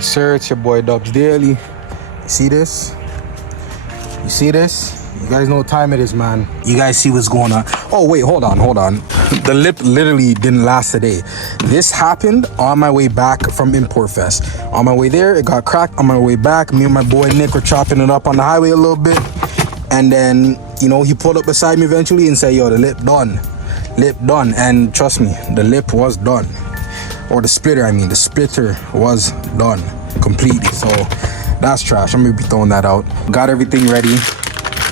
Yes, sir, it's your boy Dubs Daily. You see this? You see this? You guys know what time it is, man. You guys see what's going on. Oh, wait, hold on. The lip literally didn't last today. This happened on my way back from Import Fest. On my way there, it got cracked. On my way back, me and my boy Nick were chopping it up on the highway a little bit. And then, you know, he pulled up beside me eventually and said, yo, the lip done. Lip done. And trust me, the lip was done. Or the splitter, I mean. The splitter was done completely. So that's trash. I'm gonna be throwing that out. Got everything ready.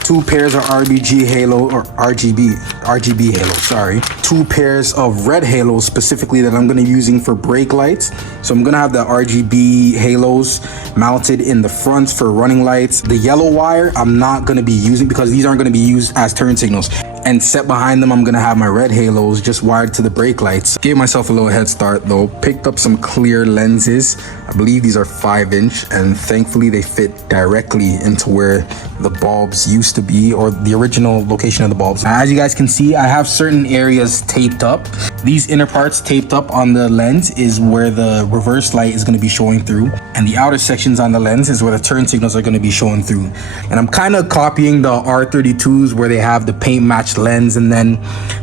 2 pairs of RGB halo, or RGB halo, sorry. 2 pairs of red halos specifically that I'm gonna be using for brake lights. So I'm gonna have the RGB halos mounted in the front for running lights. The yellow wire I'm not gonna be using because these aren't gonna be used as turn signals. And set behind them, I'm gonna have my red halos just wired to the brake lights. Gave myself a little head start though. Picked up some clear lenses. I believe these are 5-inch, and thankfully they fit directly into where the bulbs used to be, or the original location of the bulbs. As you guys can see, I have certain areas taped up. These inner parts taped up on the lens is where the reverse light is gonna be showing through, and the outer sections on the lens is where the turn signals are gonna be showing through. And I'm kind of copying the R32s where they have the paint matched lens, and then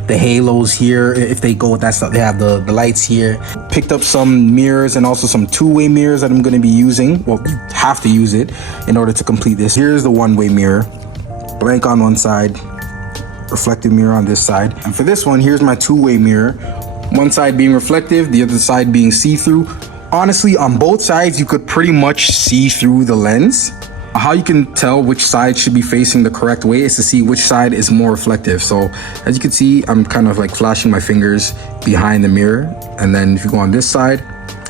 the halos here, if they go with that stuff, they have the lights here. Picked up some mirrors and also some 2-way mirrors that I'm going to be using. Well, you have to use it in order to complete this. Here's the 1-way mirror, blank on one side, reflective mirror on this side. And for this one, here's my 2-way mirror, one side being reflective, the other side being see-through. Honestly, on both sides you could pretty much see through the lens. How you can tell which side should be facing the correct way is to see which side is more reflective. So as you can see, I'm kind of like flashing my fingers behind the mirror. And then if you go on this side,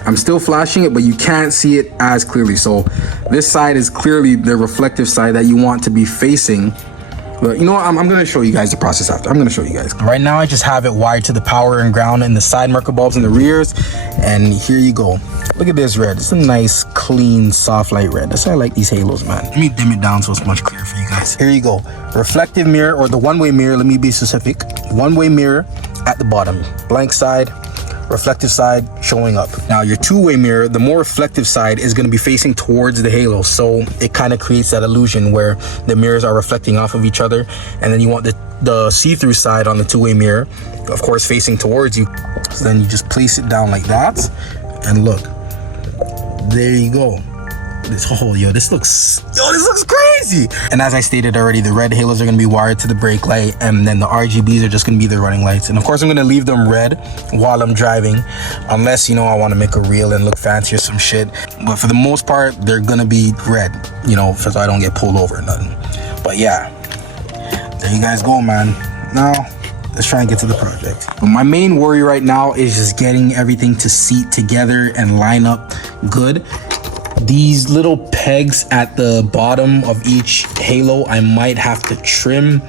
I'm still flashing it, but you can't see it as clearly. So this side is clearly the reflective side that you want to be facing. But you know what, I'm gonna show you guys the process after. I'm gonna show you guys. Right now I just have it wired to the power and ground and the side marker bulbs in the rears. And here you go. Look at this red. It's a nice, clean, soft light red. That's why I like these halos, man. Let me dim it down so it's much clearer for you guys. Here you go. Reflective mirror, or the 1-way mirror, let me be specific. 1-way mirror at the bottom. Blank side, reflective side showing up. Now your 2-way mirror, the more reflective side is gonna be facing towards the halo. So it kind of creates that illusion where the mirrors are reflecting off of each other. And then you want the see-through side on the 2-way mirror, of course, facing towards you. So then you just place it down like that. And look, there you go. This looks crazy. And as I stated already, the red halos are gonna be wired to the brake light, and then the RGBs are just gonna be the running lights. And of course I'm gonna leave them red while I'm driving, unless, you know, I want to make a reel and look fancy or some shit. But for the most part, they're gonna be red, you know, so I don't get pulled over or nothing. But yeah, there you guys go, man. Now let's try and get to the project. But my main worry right now is just getting everything to seat together and line up good. These little pegs at the bottom of each halo, I might have to trim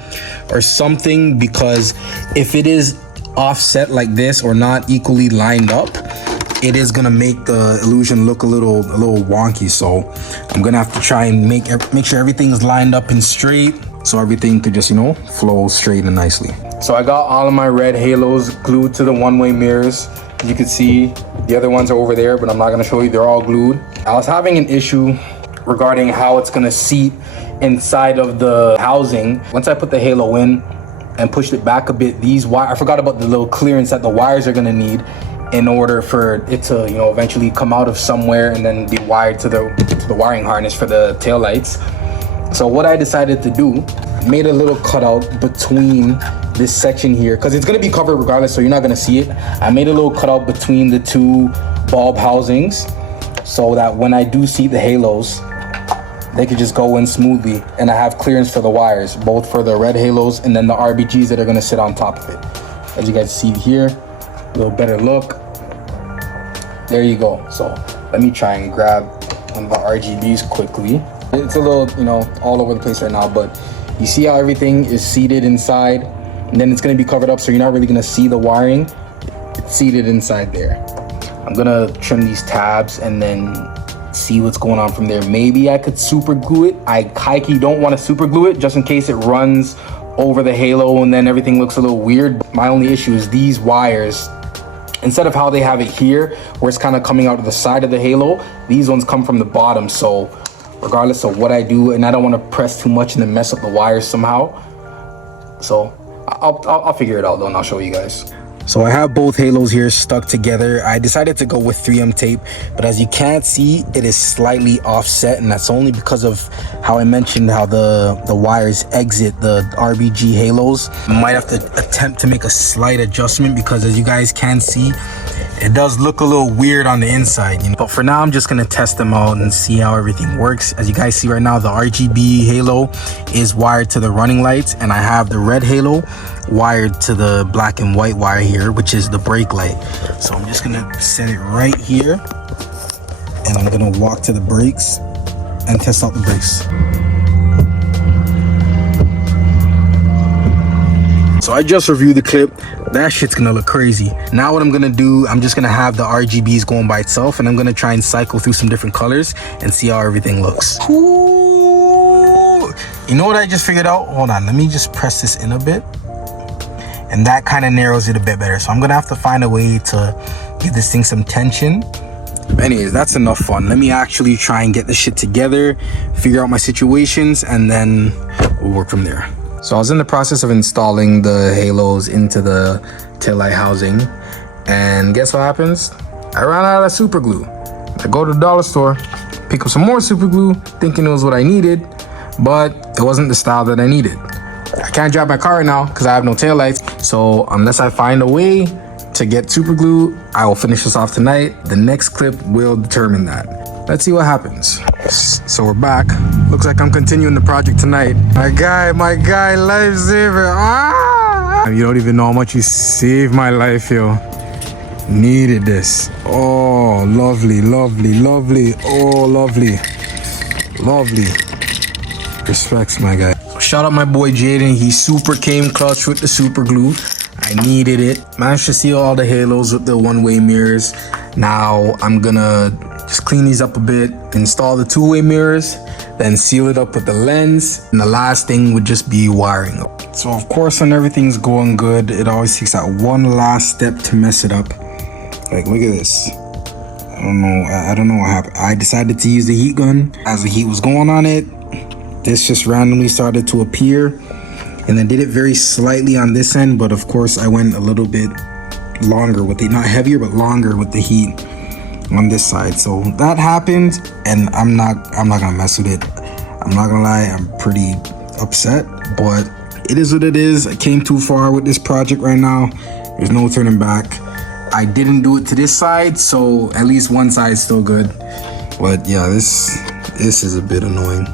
or something, because if it is offset like this or not equally lined up, it is gonna make the illusion look a little wonky. So I'm gonna have to try and make sure everything is lined up and straight, so everything could just, you know, flow straight and nicely. So I got all of my red halos glued to the 1-way mirrors. As you can see, the other ones are over there, but I'm not gonna show you, they're all glued. I was having an issue regarding how it's gonna seat inside of the housing. Once I put the halo in and pushed it back a bit, these wires, I forgot about the little clearance that the wires are gonna need in order for it to, you know, eventually come out of somewhere and then be wired to the wiring harness for the tail lights. So what I decided to do, made a little cutout between this section here, because it's going to be covered regardless, so you're not going to see it. I made a little cutout between the 2 bulb housings so that when I do see the halos, they could just go in smoothly, and I have clearance for the wires, both for the red halos and then the RBGs that are going to sit on top of it. As you guys see here, a little better look. There you go. So let me try and grab one of the RGBs quickly. It's a little, you know, all over the place right now, but you see how everything is seated inside, and then it's going to be covered up, so you're not really going to see the wiring. It's seated inside there. I'm going to trim these tabs and then see what's going on from there. Maybe I could super glue it. I high-key don't want to super glue it just in case it runs over the halo and then everything looks a little weird. My only issue is these wires instead of how they have it here, where it's kind of coming out of the side of the halo, these ones come from the bottom. So regardless of what I do, and I don't want to press too much and then mess up the wires somehow. So I'll figure it out though, and I'll show you guys. So I have both halos here stuck together. I decided to go with 3M tape, but as you can't see, it is slightly offset, and that's only because of how I mentioned how the wires exit the RBG halos. I might have to attempt to make a slight adjustment because as you guys can see, it does look a little weird on the inside, you know. But for now, I'm just gonna test them out and see how everything works. As you guys see right now, the RGB halo is wired to the running lights, and I have the red halo wired to the black and white wire here, which is the brake light. So I'm just gonna set it right here, and I'm gonna walk to the brakes and test out the brakes. So I just reviewed the clip. That shit's gonna look crazy. Now what I'm gonna do, I'm just gonna have the RGBs going by itself, and I'm gonna try and cycle through some different colors and see how everything looks. Ooh. You know what I just figured out? Hold on, let me just press this in a bit. And that kind of narrows it a bit better. So I'm gonna have to find a way to give this thing some tension. Anyways, that's enough fun. Let me actually try and get this shit together, figure out my situations, and then we'll work from there. So I was in the process of installing the halos into the taillight housing, and guess what happens? I ran out of super glue. I go to the dollar store, pick up some more super glue, thinking it was what I needed, but it wasn't the style that I needed. I can't drive my car right now because I have no taillights. So unless I find a way to get super glue, I will finish this off tonight. The next clip will determine that. Let's see what happens. So we're back. Looks like I'm continuing the project tonight. My guy, lifesaver. Ah! You don't even know how much you saved my life, yo. Needed this. Oh, lovely, lovely, lovely. Oh, lovely. Lovely. Respects, my guy. Shout out my boy Jaden. He super came clutch with the super glue. I needed it. Managed to seal all the halos with the one-way mirrors. Now I'm gonna just clean these up a bit, install the two-way mirrors, then seal it up with the lens, and the last thing would just be wiring up. So of course, when everything's going good, it always takes that one last step to mess it up. Like, look at this. I don't know what happened. I decided to use the heat gun. As the heat was going on it, this just randomly started to appear, and I did it very slightly on this end, but of course I went a little bit longer with it, not heavier, but longer with the heat on this side. So that happened, and I'm not gonna mess with it. I'm not gonna lie, I'm pretty upset, but it is what it is. I came too far with this project right now. There's no turning back. I didn't do it to this side, so at least one side's still good. But yeah, this is a bit annoying.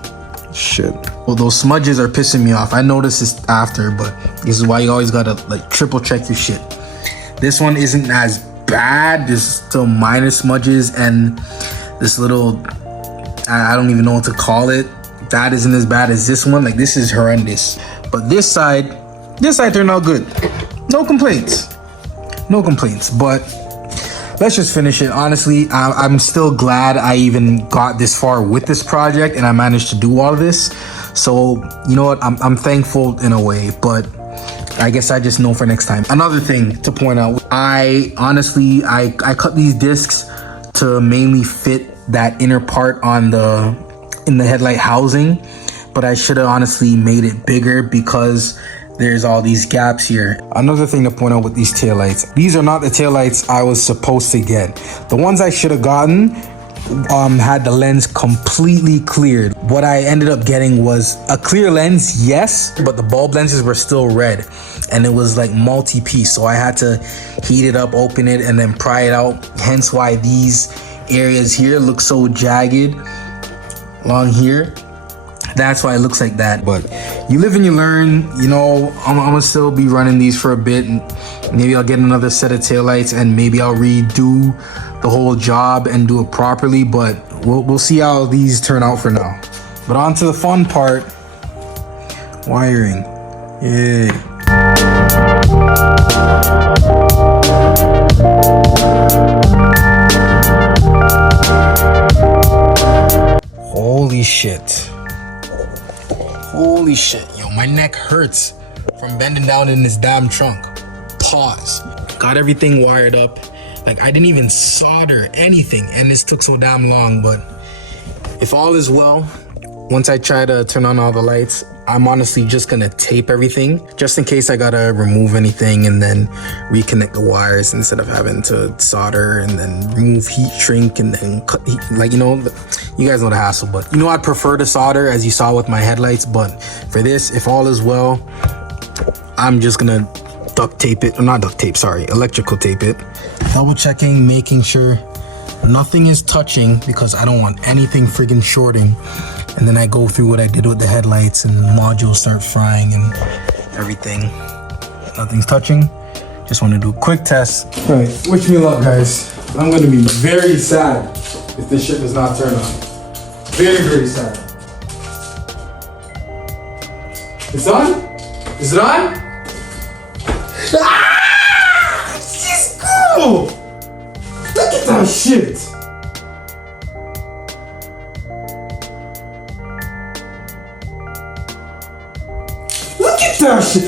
Shit. Well, those smudges are pissing me off. I noticed this after, but this is why you always gotta like triple check your shit. This one isn't as bad. There's still minor smudges, and this little, I don't even know what to call it. That isn't as bad as this one. Like, this is horrendous. But this side turned out good. No complaints. No complaints. But let's just finish it. Honestly, I'm still glad I even got this far with this project and I managed to do all of this. So, you know what? I'm thankful in a way, but I guess I just know for next time. Another thing to point out, I honestly cut these discs to mainly fit that inner part in the headlight housing, but I should have honestly made it bigger because there's all these gaps here. Another thing to point out with these taillights, these are not the taillights I was supposed to get. The ones I should have gotten had the lens completely cleared. What I ended up getting was a clear lens, yes, but the bulb lenses were still red, and it was like multi-piece, so I had to heat it up, open it, and then pry it out. Hence why these areas here look so jagged along here. That's why it looks like that. But you live and you learn. You know, I'm gonna still be running these for a bit, and maybe I'll get another set of taillights, and maybe I'll redo the whole job and do it properly. But we'll see how these turn out for now. But on to the fun part, wiring. Yay. Holy shit. Holy shit, yo, my neck hurts from bending down in this damn trunk. Pause. Got everything wired up. Like, I didn't even solder anything, and this took so damn long. But if all is well, once I try to turn on all the lights, I'm honestly just gonna tape everything, just in case I gotta remove anything and then reconnect the wires instead of having to solder and then remove heat shrink and then cut heat. Like, you know, you guys know the hassle. But you know, I'd prefer to solder, as you saw with my headlights. But for this, if all is well, I'm just gonna duct tape it, or not duct tape, sorry, electrical tape it. Double checking, making sure nothing is touching, because I don't want anything friggin' shorting. And then I go through what I did with the headlights, and the modules start frying and everything. Nothing's touching. Just want to do a quick test. All right, wish me luck, guys. I'm gonna be very sad if this shit does not turn on. Very, very sad. It's on? Is it on? Ah! Let's go! Look at that shit! Look at that shit!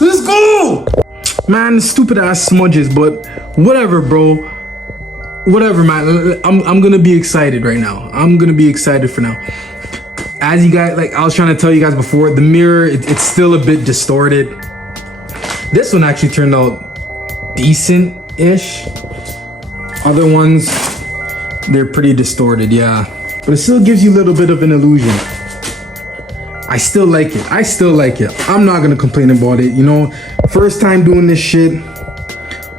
Let's go! Man, stupid ass smudges, but whatever, bro. Whatever, man. I'm gonna be excited right now. I'm gonna be excited for now. As you guys, like I was trying to tell you guys before, the mirror, it's still a bit distorted. This one actually turned out decent-ish. Other ones, they're pretty distorted, yeah. But it still gives you a little bit of an illusion. I still like it. I still like it. I'm not gonna complain about it. You know, first time doing this shit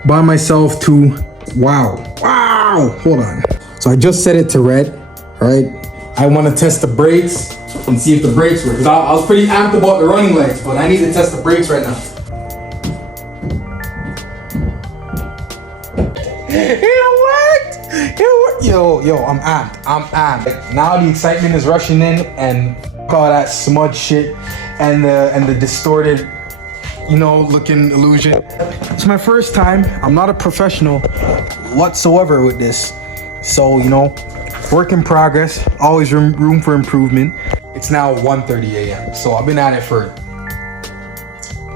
by myself too. Wow. Wow. Hold on. So I just set it to red, all right? I want to test the brakes and see if the brakes work. Cause I was pretty amped about the running lights, but I need to test the brakes right now. It worked! It worked! Yo, I'm amped. I'm amped. Like, now the excitement is rushing in, and all that smudge shit and the distorted, you know, looking illusion. It's my first time. I'm not a professional whatsoever with this. So, you know, work in progress, always room for improvement. It's now 1:30 a.m. So I've been at it for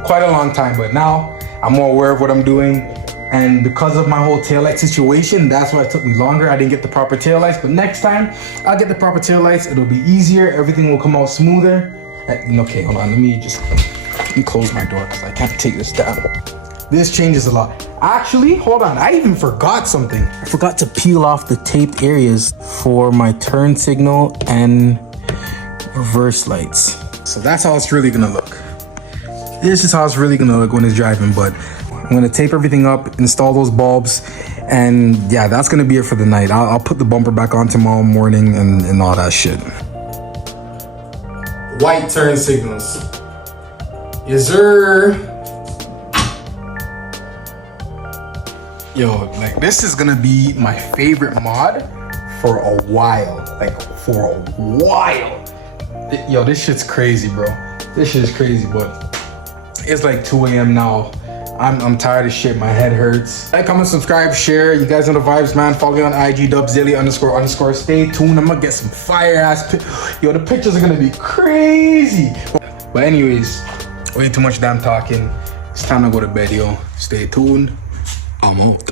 quite a long time, but now I'm more aware of what I'm doing. And because of my whole taillight situation, that's why it took me longer. I didn't get the proper taillights, but next time I'll get the proper taillights. It'll be easier. Everything will come out smoother. Okay, hold on. Let me close my door because I can't take this down. This changes a lot. Actually, hold on. I even forgot something. I forgot to peel off the taped areas for my turn signal and reverse lights. So that's how it's really gonna look. This is how it's really gonna look when it's driving, but I'm gonna tape everything up, install those bulbs, and yeah, that's gonna be it for the night. I'll put the bumper back on tomorrow morning and all that shit. White turn signals. Yes, sir. Yo, like this is gonna be my favorite mod for a while. Like for a while. Yo, this shit's crazy, bro. This shit is crazy, but it's like 2 a.m. now. I'm tired of shit. My head hurts. Like, comment, subscribe, share. You guys know the vibes, man. Follow me on IG, ___. Stay tuned. I'm gonna get some fire ass. Yo, the pictures are gonna be crazy. But anyways, way too much damn talking. It's time to go to bed, yo. Stay tuned. I'm out.